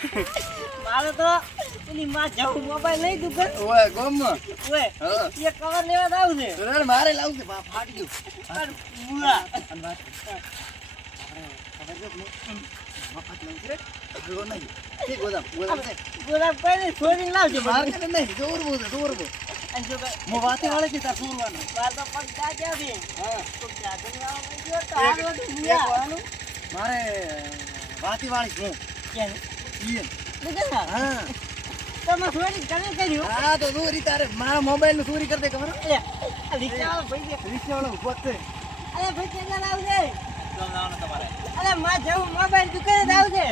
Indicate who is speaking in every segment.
Speaker 1: મારે તો પેલી માં જાઉં મોબાઈલ લઈ દુકાન
Speaker 2: ઓય ગોમ
Speaker 1: ઓય
Speaker 2: હા
Speaker 1: એ કવર લેવા જાવ છે
Speaker 2: રે મારે લાવું છે બા ફાટી ગયું
Speaker 1: પણ બુઆ
Speaker 2: અને વાત ખબર છે મફત લઉં છે ભેગો નહીં કે ગોદામ છે
Speaker 1: ગોલાબ કોઈ છોડી લાવજો
Speaker 2: માર કે નહીં દોરવું છે દોરવું
Speaker 1: અને જો
Speaker 2: મો વાતે વાળે કે તાર સુરવાનો
Speaker 1: બાર તો પગ દાજ્યા બી
Speaker 2: હા
Speaker 1: તો જાગન વાળો ગયો તો આ બધું બુઆ
Speaker 2: મારે વાતી વાળી છે
Speaker 1: કેમ
Speaker 2: ઈ
Speaker 1: લીધા
Speaker 2: હા
Speaker 1: તમે છોડી કને કર્યું
Speaker 2: હા તો ચોરી તારે મારા મોબાઈલ નું ચોરી કરી દે ખબર
Speaker 1: અલે આ રિક્ષાવાળો ભાઈ છે
Speaker 2: રિક્ષા વાળો ઉભો છે
Speaker 1: અલે ભાઈ કેટલા લાવજે અલે માં જાઉં મોબાઈલ દુકાને જ આવજે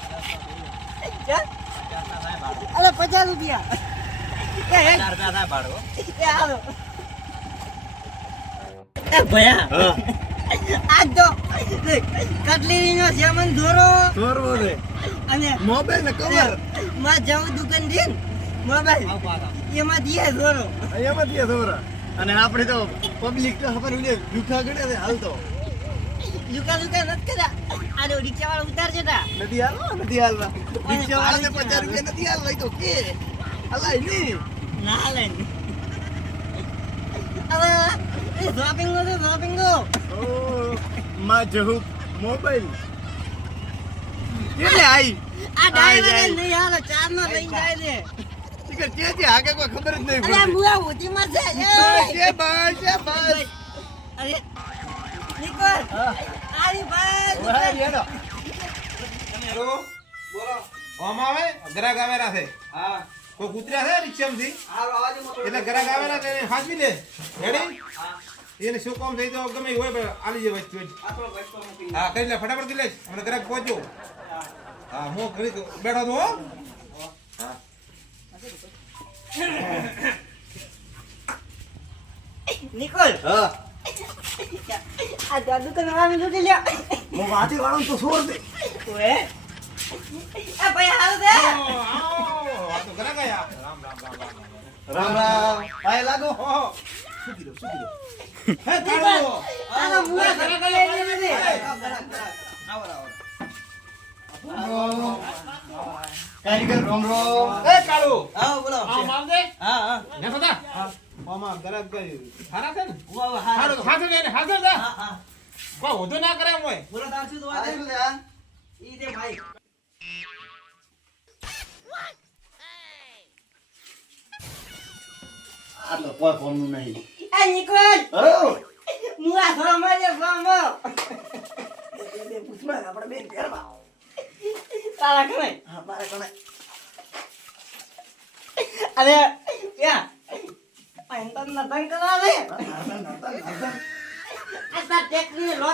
Speaker 1: અલે 50 રૂપિયા એ હાલો એ ભયા આ તો કટલેરીનો સામાન દોરો
Speaker 2: ચોરવો છે
Speaker 1: અને
Speaker 2: મોબાઈલ ને કવર
Speaker 1: માં જાઉં દુકાન દે મોબાઈલ એમાં દીએ દોરો
Speaker 2: એમાં થી દોરા અને આપણે તો પબ્લિક તો ખબર ઉલે દુખા ગડે છે હાલ તો
Speaker 1: લુકા નથી કર્યા આનો રિક્ષાવાળો ઉતારજે તા
Speaker 2: નથી હાલવા રિક્ષા વાળાને 50 રૂપિયા નથી હાલવા તો કે હલાય ની
Speaker 1: ના લે હવે એ શોપિંગ ઓ
Speaker 2: ઓ માં જહુ મોબાઈલ કેટલે આઈ
Speaker 1: આ ડ્રાઈવર નહીં હાલો ચાર નો લઈને જાય છે
Speaker 2: ઠીક છે કે આગે કોઈ ખબર જ નહીં
Speaker 1: અરે મુઆ ઉતી મરશે
Speaker 2: કે બસ
Speaker 1: અરે નિકોલ આરી ભાઈ
Speaker 2: હેડો
Speaker 3: હેલો બોલો ઓમ આવે ગ્રાહક આવેલા છે
Speaker 2: હા
Speaker 3: કોઈ કૂતર્યા છે રિક્ષામાંથી
Speaker 2: હાલો આવાજ મોટો
Speaker 3: એટલે ગ્રાહક આવેલા છે એને હાજવી લે રેડી એને શું કામ થઈ તો ગમે ઈ હોય પણ આલી જે વસ્તુ હા કરી લે ફટાફટ કરી લે હમણાં ગ્રાહક પહોંચો હા હું ઘડી બેઠો છું હો હા
Speaker 1: નિકોલ
Speaker 2: હા
Speaker 1: આ દાદુ તો નામ જોતી લ્યો
Speaker 2: મો વાતી વાળો તો છોડ દે
Speaker 1: ઓએ આ ભાઈ હાલો દે
Speaker 3: આવો આ તો ગ્રાહક આયા રામ
Speaker 2: રામ રામ આય લાગો
Speaker 3: શું કીધું હે કાળો
Speaker 1: આનો મુઆ ઘરે લઈ લે
Speaker 2: કારીગર રોમ રોમ
Speaker 3: એ કાળો
Speaker 1: હા બોલો
Speaker 3: આમ આવજે
Speaker 1: હા હા
Speaker 3: ને પતા આમાં ગ્રાહક ગઈ હારા છે ને
Speaker 1: વાહ
Speaker 3: હારો તો હાથે જઈને હાજર જા
Speaker 1: હા હા
Speaker 3: કોઈ વધુ ના કરે એમ હોય
Speaker 1: બોલો તાર શું દવા દે ઈ દે ભાઈ
Speaker 2: આટલો કોઈ ફોન નું નહીં
Speaker 1: એ નિકોલ
Speaker 2: હો
Speaker 1: મુઆ ઘર મારે ફોમો
Speaker 2: બે પૂછમાં આપણે બેન પહેરવા
Speaker 1: તારા કને
Speaker 2: હા મારે કોને
Speaker 1: અરે યા પૈંતન નતન કરાવે આ તા ટેકરી લોટ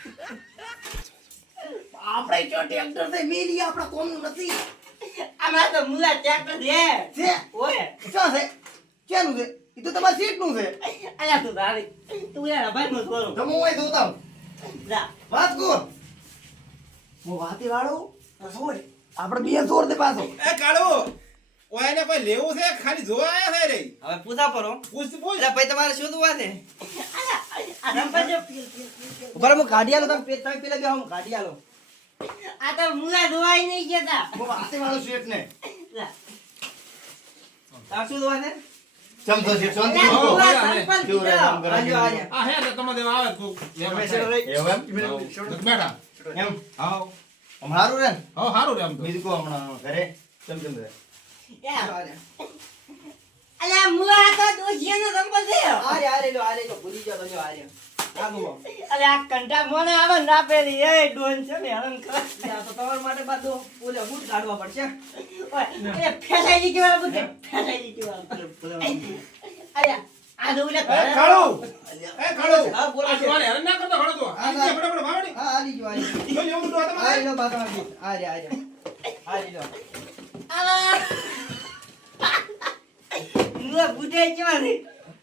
Speaker 2: આપણે જો ટ્રેક્ટર થી મેલી આપણા કોમ નું નથી
Speaker 1: આમાં તો મુલા ટ્રેક્ટર દે
Speaker 2: છે
Speaker 1: ઓય
Speaker 2: ક્યાં છે ક્યાંનું છે ઈ તો તમારી સીટ નું છે
Speaker 1: અલ્યા તું તારી તું યાર ભાઈ મત બોલો
Speaker 2: તો હું અહીં જોતા
Speaker 1: જા
Speaker 2: વાત કર હું વાતી વાળો છોડ આપણે બે છોડ દે પાછો
Speaker 3: એ કાળો ઓયને કોઈ લેવું છે ખાલી જોવા આયા છે રે
Speaker 1: હવે પૂછા પરો
Speaker 3: પૂછ પૂછ
Speaker 1: એટલે ભાઈ તમારે શું દુવા છે આ નંબર ઉપર હું ગાડી આલો તમે પેલા બે હું ગાડી આલો આ તો મુલા દુવાઈ નહીં ગયા
Speaker 2: હું વાતી વાળો સીટ ને
Speaker 1: જા તાર શું દુવા છે
Speaker 2: ચમચો સીટ શાંતિ
Speaker 1: અલ્યા,
Speaker 2: હો
Speaker 1: દુવા
Speaker 3: આને.
Speaker 1: સરપંચ
Speaker 2: કેવું રે કામ કરે?
Speaker 1: આજો આજો
Speaker 3: આ હે તો તમારે દેવા આવે કોક
Speaker 2: તમે શેર રહી એવું એમ
Speaker 3: બેઠા
Speaker 2: એમ
Speaker 3: હાવ
Speaker 2: અમારું રે ને?
Speaker 3: હાવ હારું રે આમ તો
Speaker 2: બીજું કો હમણાં ઘરે ચમચમ રે
Speaker 1: અલ્યા મુલા તો દોશીનો સંપલ છે
Speaker 2: આરે લો ભૂલી જાવ તો આરે
Speaker 1: અરે આ કંટા મને આવે ના પેલી એ ડોન છે ને હરણ કરે તો તમાર માટે બાદો ઓલે બૂટ કાઢવા પડશે ઓય એ ફેસાઈ ગઈ વાળા બૂટ ફેસાઈ ગઈ વાળા અરે આ દો ઓલે
Speaker 3: એ કાળો એ કાળો
Speaker 1: હા, બોલો
Speaker 3: આ
Speaker 1: છે.
Speaker 3: જોવાને હેરાન ના કરતો ઘણો તો આ નીચે ફટાફટ વાવડી
Speaker 2: હા આલી જો આલી
Speaker 3: જો લેવું તો તમારે
Speaker 2: લો બાકા આરે આલી લો
Speaker 1: આ મુલા બૂટે કેવા છે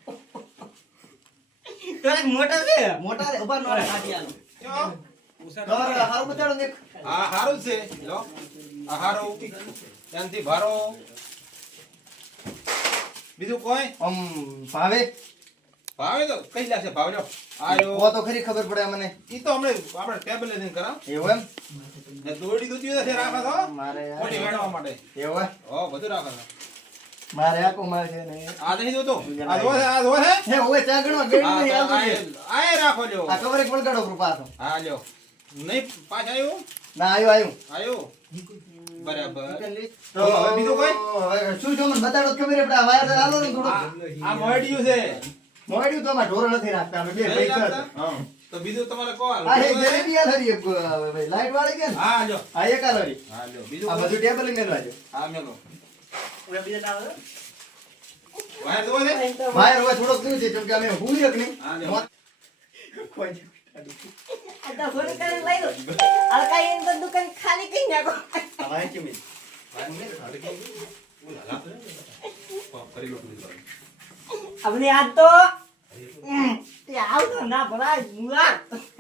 Speaker 1: તો એક મોટો છે
Speaker 2: મોટા રે ઉભા નો કાઢી આલો
Speaker 3: જો
Speaker 2: તમારે હારું બતાડો ને
Speaker 3: આ હારું છે લો આ હારું ત્યાંથી ભારો બીજું કોઈ
Speaker 2: ભાવે
Speaker 3: ભાવે તો કઈ લાગશે ભાવ લ્યો આયો
Speaker 2: ઓ તો ખરી ખબર પડે મને.
Speaker 3: ઈ તો હમણે આપણે ટેબલ લઈને કરાવ
Speaker 2: એવું એમ?
Speaker 3: ને દોડી દૂધી છે રાખા તો
Speaker 2: મારે
Speaker 3: મોટી વેણવા માટે
Speaker 2: એવું એમ?
Speaker 3: હો બધું રાખા છે
Speaker 2: મારે આખો મારે છે ને.
Speaker 3: આ નહીં જોતો આ જો છે આ જો છે
Speaker 2: હે ઓય ચા ગણવા ગણી નહીં
Speaker 3: આ
Speaker 2: આવતું છે.
Speaker 3: આય રાખો લ્યો
Speaker 2: આ કવર એક વળગાડો ઉપર પાછો.
Speaker 3: હા લ્યો નહીં પાછા આવ્યો
Speaker 2: ના આવ્યું.
Speaker 3: આવ્યો બરાબર
Speaker 2: તો
Speaker 3: બીજું કોઈ?
Speaker 2: હવે શું જો મને બતાડો તો ખબર પડે. આ વાયર આલો ને થોડો.
Speaker 3: આ મોડ્યું છે
Speaker 2: મોડ્યું તો આમાં ઢોર નથી રાખતા અમે બે
Speaker 3: નહીં
Speaker 2: ભાઈ
Speaker 3: રાખતા?
Speaker 2: છે. હા.
Speaker 3: તો બીજું તમારે કહો હાલો.
Speaker 2: આ એક જલેબી આ ધરી એક ભાઈ લાઈટ વાળી કે ને?
Speaker 3: હા લ્યો
Speaker 2: આ એક આ ધરી.
Speaker 3: હા લ્યો બીજું
Speaker 2: આ
Speaker 3: કહો.
Speaker 2: બધું ટેબલ મેલવા દો.
Speaker 3: હા મેલો
Speaker 1: હવે બીજા ના આવે?
Speaker 3: વાયર જોવો છે
Speaker 2: વાયર હવે થોડોક શું છે કેમ કે અમે હુંયક નહીં.
Speaker 3: હા લ્યો
Speaker 2: કોઈ નહીં.
Speaker 1: આ તો ઘોડી કરીને લઈ લો. અલકાઈ એમ તો દુકાન ખાલી કરી નાખો.
Speaker 2: આ વાયર કેમ છે?
Speaker 3: વાયર નહીં હાડે કે ઓલા લાતો ને કરી લો પ્લીઝ
Speaker 1: આપણે આજ તો એ આવતો ના ભરાય મુઆ.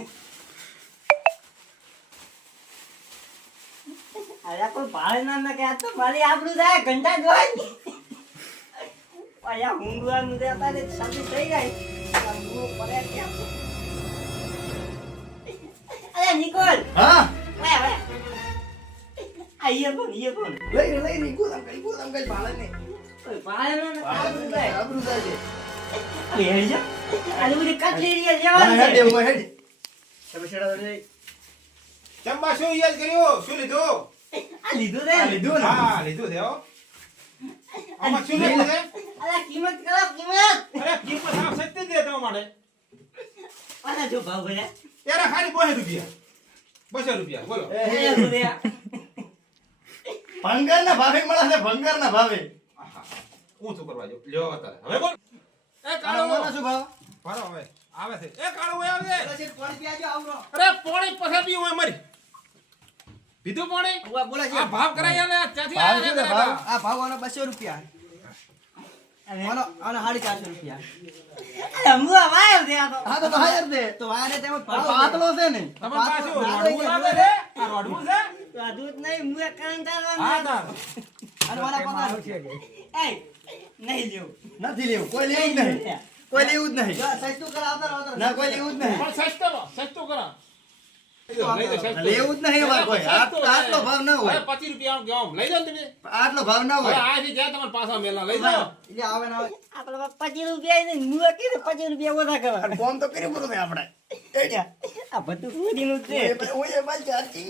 Speaker 1: અરે કોઈ ભાડે ના કે આ તો મારી આબરૂ જાય ઘંટા જોઈ. આયા હુંગવાનું તે હતા ને શાંતિ થઈ ગઈ. આ મુઓ પડે કેમ? અરે નિકોલ
Speaker 2: હા
Speaker 1: ઓય ઓય. આ ઇયરફોન
Speaker 2: લઈ રે ગોદામ કઈ ભાળે નહીં.
Speaker 1: ઓય ભાડે ના આબરૂ જાય.
Speaker 2: આબરૂ જાય છે.
Speaker 1: અરે હેડી જા. આ બધી કટલેરી
Speaker 2: હા,
Speaker 1: જેવા
Speaker 2: હેડ
Speaker 1: છે.
Speaker 2: એવું હેડ. તમે છેડા દે.
Speaker 3: ચંબા શું યાદ કર્યો શું લીધું
Speaker 1: આ લીધું રે.
Speaker 2: આ લીધું ને?
Speaker 3: હા લીધું છે હો આમાં શું લીધું છે
Speaker 1: અરે કિંમત કરો કિંમત.
Speaker 3: અરે કિંમત સાવ સસ્તી જ દે તમારા માટે
Speaker 1: આના જો ભાવ ભર્યા.
Speaker 3: ત્યારે ખાલી 200 રૂપિયા 200 રૂપિયા બોલો
Speaker 2: એ,
Speaker 1: એ ભર્યા.
Speaker 2: ભંગારના ભાવે મળે છે ભંગારના ભાવે.
Speaker 3: આહા. હું શું કરવા જાઉં લ્યો અત્યારે હવે બોલ એ
Speaker 2: આનો
Speaker 3: કાળો
Speaker 2: મને શું ભાવ?
Speaker 3: ભરો હવે આવે છે એ કાળો હોય આવે
Speaker 2: પછી પાણી પીવાજો આવરો.
Speaker 3: અરે પાણી પછી પીવું હોય મારી પીધું પાણી
Speaker 1: ઉવા બોલે છે.
Speaker 3: આ ભાવ કરાય ને ત્યાંથી
Speaker 2: ભાવ
Speaker 3: આયા
Speaker 2: શું છે
Speaker 3: ને
Speaker 2: ભાવ?
Speaker 4: આ ભાવ આનો 200 રૂપિયા
Speaker 1: અરે
Speaker 4: આનો 450 રૂપિયા
Speaker 1: મુઆ વાયો દે આ તો.
Speaker 2: હા તો હાયર દે.
Speaker 4: તો આને તેમ જ
Speaker 2: આ
Speaker 4: ભાવ
Speaker 2: પાતળો છે ને.
Speaker 3: તમે પાછું
Speaker 4: ભાવ
Speaker 3: રોડવું લાગે છે આ રોડવું છે
Speaker 1: તો આ દૂધ નહીં મુએ કરંટા
Speaker 3: હા તાર
Speaker 4: આનો વાળા 50 રૂપિયા
Speaker 1: એ નહીં લેવું.
Speaker 2: નથી લેવું કોઈ લેવું જ નહીં. કોઈ લેવું જ નહીં.
Speaker 4: જો સસ્તું કરાવતા રહો
Speaker 2: ના કોઈ લેવું જ નહીં.
Speaker 3: પણ સસ્તો કરા
Speaker 2: લેવું જ નહીં અમારે કોઈ. આટલો ભાવ ના હોય.
Speaker 3: 25 રૂપિયા આમ લઈ જાઓ તમે
Speaker 2: આટલો ભાવ ના
Speaker 3: હવે
Speaker 2: હોય.
Speaker 3: આથી જ્યાં તમારા પાછા મેલા લઈ જાઓ
Speaker 4: એટલે આવે ના આવે
Speaker 1: આપણે 25 રૂપિયા ને મુએ કીધું 25 રૂપિયા ઓછા કરવા.
Speaker 2: કોમ તો કરી પૂરું થાય આપણે.
Speaker 1: આ બધું ખોદીનું જ છે.
Speaker 2: ઓય ભાઈ ચાચી.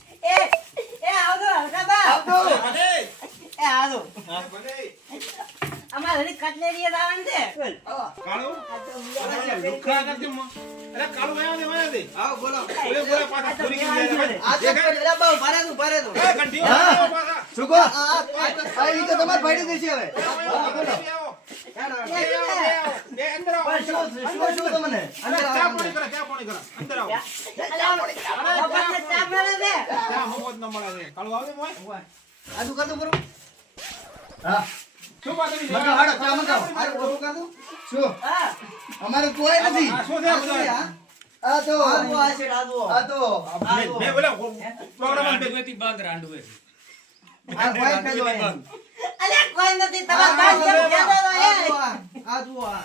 Speaker 1: એ આવજો હલકા
Speaker 2: આવતો.
Speaker 1: એ આવજો.
Speaker 3: હા, બને.
Speaker 1: અમારે હજી કટલેરી જ આવવાનું છે. બોલ.
Speaker 3: કાળો
Speaker 1: આ તો મુએ
Speaker 3: લુખા કરજે માં. અરે કાળો વાયા દે
Speaker 4: આવો બોલો
Speaker 3: ઓલે બોલે પાછા ચોરી કરી જાય ભાઈ.
Speaker 4: આ તો એટલે બહુ ભારે દો
Speaker 3: એ ઘંટીઓ
Speaker 2: હા.
Speaker 3: આવો પાછા.
Speaker 2: શું કહો? આ ઈ તો તમારે ભાઈ દેશે હવે.
Speaker 3: આવો,
Speaker 2: બોલો.
Speaker 3: આવો.
Speaker 4: ચાલો
Speaker 3: બે આવો. બે અંદર આવો.
Speaker 2: પણ શું તમને?
Speaker 3: અરે ચા પાણી કરો, ચા પાણી કરો. અંદર આવો.
Speaker 1: બપોરને ચા મળે છે.
Speaker 3: ચા હમોજ ન મળે છે. કાળો આવે મોય.
Speaker 4: આદુ કર દો બરો
Speaker 2: હા.
Speaker 3: શું વાત કરી?
Speaker 2: મંગાવો, હાડો, ચા મંગાવો.
Speaker 4: આદુ બરો કર દો
Speaker 2: શું?
Speaker 1: હા.
Speaker 2: અમારે કોઈ નથી.
Speaker 3: આ શું છે આ બધા?
Speaker 2: આ તો
Speaker 4: આદુ આ છે આદુ
Speaker 2: આ તો
Speaker 3: મેં બોલા પ્રોગ્રામ બે
Speaker 4: આ ભાઈ પેલો
Speaker 1: અલ્યા કોઈ નથી તમારા દાંત કેમ કહેતો હતો, એ?
Speaker 4: આદુ આ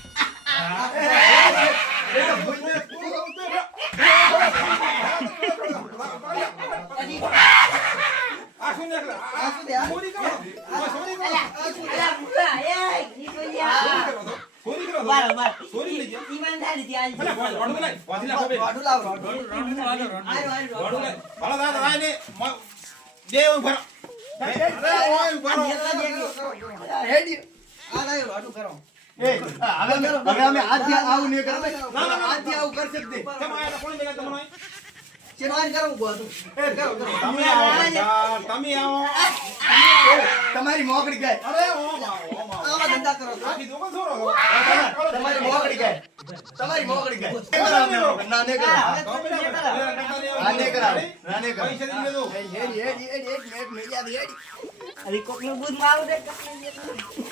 Speaker 3: આ શું નીકળે? આ
Speaker 4: શું છે?
Speaker 3: ચોરી કરો. ચોરી કરો.
Speaker 1: અલ્યા મુકા, એ નીકળ્યા.
Speaker 3: ચોરી કરો.
Speaker 1: બરાબર.
Speaker 3: ચોરી લઈ ગયા.
Speaker 1: ઈમાનદારીથી આલજો.
Speaker 3: ભલે, વાડું લાય. વાંચી નાખો બે.
Speaker 4: વાડુ લાવ વાડુ
Speaker 3: વાડું લાય. ભલે, દાદા, દાદા, ને બે ઉભા રહો. અરે, ઓય, ઉભા રહો.
Speaker 2: હેડી.
Speaker 4: આ લાવ વાડુ કરો
Speaker 2: એ હવે અમે આજથી આવું નહીં કરે. આજથી આવું કરશે જ નહીં.
Speaker 3: કેમ આયા? કોણ લઈ ગયા તમને અહીં?
Speaker 4: ચેનવાન કરો બોધું કરો
Speaker 3: તમે આવો યાર, તમે આવો.
Speaker 2: તમારી મોકળી ગાય.
Speaker 3: અરે, ઓમ આવો, ઓમ આવો.
Speaker 4: આવા ધંધા કરો છો
Speaker 3: આખી દુકાન છોડો છો.
Speaker 2: તમારી મોકળી ગાય. તમારી મોકળી ગાય. ના નહીં કરો.
Speaker 3: તો પેલા
Speaker 2: ના નહીં કરો. ના નહીં કરો.
Speaker 3: પૈસા દઈ દેજો.
Speaker 2: હેડી હેડી હેડી એક મિનિટ મેં યાદ હેડી.
Speaker 1: અરે કોકનું દૂધ મારું દે કપડું.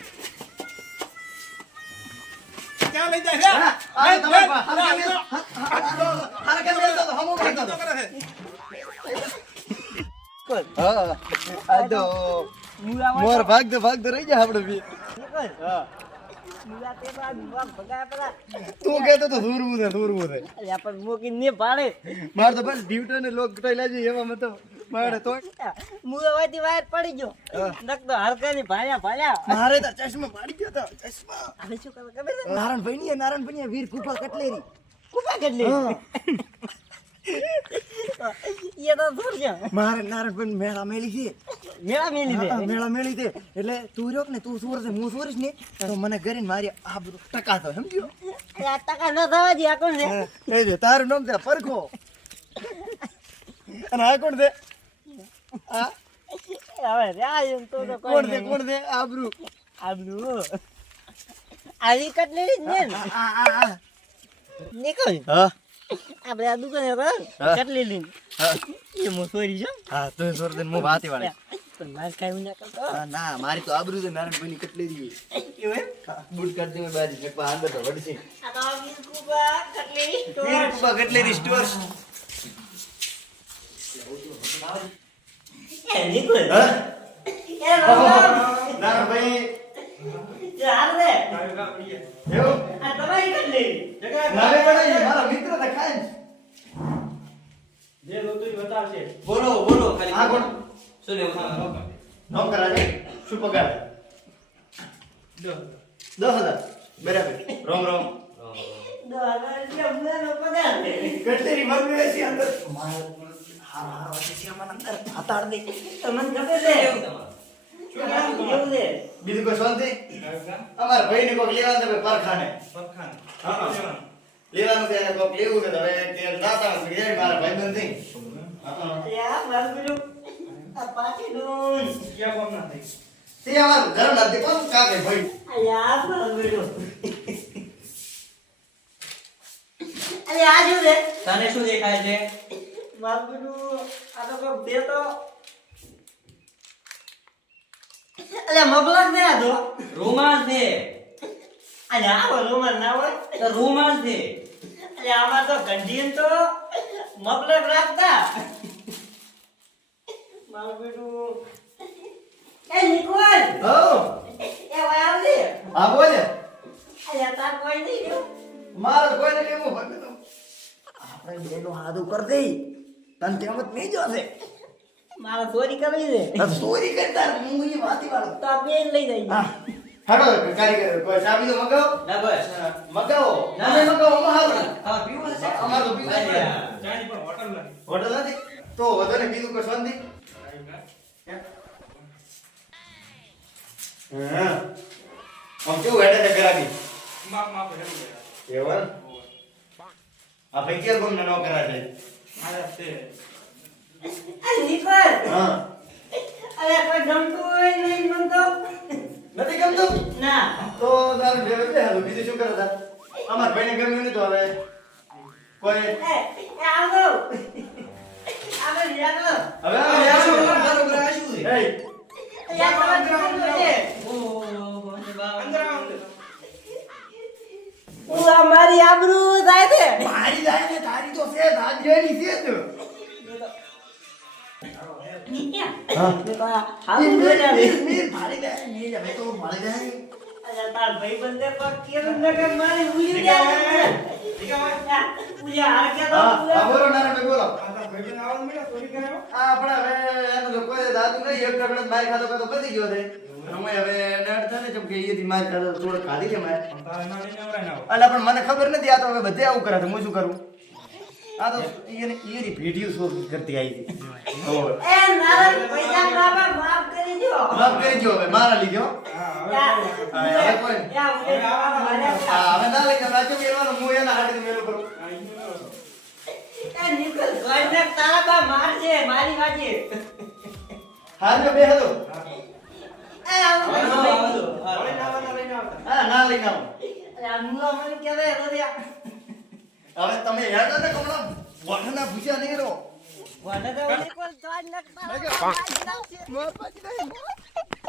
Speaker 3: ક્યાં લઈ જાય છે?
Speaker 2: આ તમારી પાસે.
Speaker 3: આ
Speaker 2: હારા કેમ બોલતો હતો? હમો બોલતો હતો.
Speaker 3: કરે છે.
Speaker 2: હા આ તો મોર ભાગતો ભાગતો રહી જાય આપણે બી.
Speaker 1: નીકળ.
Speaker 2: હા
Speaker 1: મુલા તે બાદ મુવા ભગા પેલા
Speaker 2: તું કહેતો તો દૂરવું છે
Speaker 1: અલ્યા પણ મૂકીને ને પાડે
Speaker 2: માર તો બસ ડ્યુટી ને લોક કટાઈ લાજી એમાં તો મારે તો
Speaker 1: મુવા વાતી વાયર પડી ગયો નક તો હલકાની ભાળ્યા
Speaker 2: મારે તો ચશ્મા પાડી ગયો તો ચશ્મા
Speaker 1: હવે શું કરે ખબર છે
Speaker 2: નારાયણભાઈ ની વીર કૃપા કટલેરી
Speaker 1: કુપા કેટલી એ તો દૂર છે
Speaker 2: મારે નારાયણભાઈ મેળા મેલી છે
Speaker 1: મેળા મેલી દે
Speaker 2: મેળા મેલી છે એટલે તું રહ્યો ને તું સુર છે હું સુરીશ ને તો મને કરીને મારી આ બધું ટકા તો સમજ્યો
Speaker 1: આ ટકા ન થવા દે આ કોણ છે
Speaker 2: એ દે તારું નામ છે પરખો અને આ કોણ છે આ
Speaker 1: હવે રહ્યા એમ તો
Speaker 2: કોણ છે આબરૂ
Speaker 1: આવી કટલેરી જ ને
Speaker 2: આ
Speaker 1: નીકળ
Speaker 2: હા
Speaker 1: આપણે આ દુકાને કટલી લઈને એ મોસોરી છે
Speaker 2: હા તું સુર દે મો વાતી વાળી
Speaker 1: પણ માર કાઈ ના કરતો
Speaker 2: ના મારી તો આબરૂ છે નારાયણભાઈ ની કટલેરી
Speaker 1: કેવું
Speaker 2: બૂટ કાઢ દે બાજી જકવા આંદર તો વડશે
Speaker 1: આ તો Veer Krupa cutlery
Speaker 2: Veer Krupa cutlery stores
Speaker 1: એ નીકળ
Speaker 2: હા
Speaker 1: એ રામ
Speaker 2: નારાયણભાઈ
Speaker 1: જે હાલ દે
Speaker 2: એવું
Speaker 1: આ તમારી કટલેરી
Speaker 2: નાવે પડાઈ મારા મિત્ર તો ખાય
Speaker 4: બોલો ખાલી
Speaker 2: આ કોણ
Speaker 4: શું લેવું
Speaker 2: નોકર આજે શું પગાર 10,000 બરાબર રોમ કટલેરી મરવે છે અંદર હારા વાસે છે મન અંદર આતાડ દે
Speaker 1: તમને ખબર છે કેવું છે
Speaker 2: બીજું કોઈ શાંતિ અમાર ભાઈ ને કોક લેવા દે પરખાને હા લેવાનું છે કોક લેવું છે હવે કે દાતા છે મારા ભાઈ બંધ થઈ
Speaker 1: યા મારું બીજું આ પાટી દૂન
Speaker 2: તે અમાર ઘર નથી કોણ કાકે ભાઈ
Speaker 1: યા મારું બીજું અરે આ જો રે
Speaker 4: તને શું દેખાય છે
Speaker 1: મારું બીજું આ તો કોઈ બે તો અરે મગલક ને આ તો
Speaker 4: રોમાંસ છે
Speaker 1: અરે આ રોમન ના હોય
Speaker 4: તો રોમાંસ છે
Speaker 1: અરે આમાં તો ગંધીન તો મગલક રાખતા મારું બીજું એ નિકોલ
Speaker 2: હો
Speaker 1: એ વાયા લે
Speaker 2: આ બોલે
Speaker 1: અરે તાર કોઈ નહીં ગયો
Speaker 2: મારો કોઈને લેવું ભગે તો આપણે બેનો હાદું કર દે તન કેમત નહીં જોશે
Speaker 1: મારા ચોરી કરવી છે
Speaker 2: આ ચોરી કરતા હું એ વાતી વાળો
Speaker 1: તો આ બેન લઈ જાય
Speaker 2: હા હાડો કારીગર કોઈ ચાબી તો મગાવો
Speaker 4: ના બસ
Speaker 2: મગાવો ના મગાવો મહાવ
Speaker 4: હા પીવું છે
Speaker 2: અમાર તો પીવું છે
Speaker 4: અલ્યા.
Speaker 2: હોટલ નથી તો વધારે બીજું કોઈ શાંતિ હા આમ કેવું હેડે છે ગરાબી એવું આ ભાઈ કે ગમ ન કરા છે
Speaker 1: આ નિકોલ
Speaker 2: હા
Speaker 1: અરે કોઈ ગમતું હોય નહીં ગમતો
Speaker 2: નથી ગમતું
Speaker 1: ના
Speaker 2: તો તારે ભેગું બે હાલો બીજું શું કરે તાર અમાર ભાઈને ગમ્યું નહીં તો હવે કોઈ
Speaker 1: એ આવો આવે યાર
Speaker 2: હવે
Speaker 4: બરોબર આ શું છે
Speaker 2: એ
Speaker 1: યાર તમે છે તું આ મારી આબરૂ થાય છે
Speaker 2: મારી જાય ને તારી તો છે રાજ્યની છે જ હા
Speaker 1: હાલ જોઈ
Speaker 2: મીર ભાડી જાય મીર હવે તો મારી જાય
Speaker 1: અરે તાર ભાઈ બંને પર કેમ નગર મારી ઉલી ગયા પૂજા હાર કે તો
Speaker 2: હા બોલો નારાયણ બોલો આ આપણા હવે એનું તો કોઈ દાદુ નહીં એક ટકડો માર ખાધો કાં તો પતી ગયો છે અમે હવે નડ થાય ને જેમ કે એથી માર ખાધો થોડો ખાધી કે માર અલા પણ મને ખબર નથી આ તો હવે બધે આવું કરે છે હું શું કરું આ તો એની વિડિયો શો કરતી આવી હતી
Speaker 1: એ નારાયણ પૈસા બાબા માફ કરી દો
Speaker 2: માફ કરી જો હવે મારા લીધો
Speaker 1: યા
Speaker 2: હવે કોઈ
Speaker 1: યા મને મારે
Speaker 2: હવે ના લઈને રાજ્ય મેળવાનું હું એના હાથે મેળો કરું
Speaker 1: એ નિકલ ગોઈને તારા બા મારજે મારી વાજે
Speaker 2: હાલ બે હલો
Speaker 1: એ આવો
Speaker 2: હા ના લઈને આવો
Speaker 1: અરે આ મુલા મને કેવે રોયા
Speaker 2: હવે તમે હેડો ને કમળો વાહના ભૂસ્યા નહીં રહો
Speaker 1: વને તો ઓલી કોલ તો આજ નકતા
Speaker 2: મોર પાછી નહીં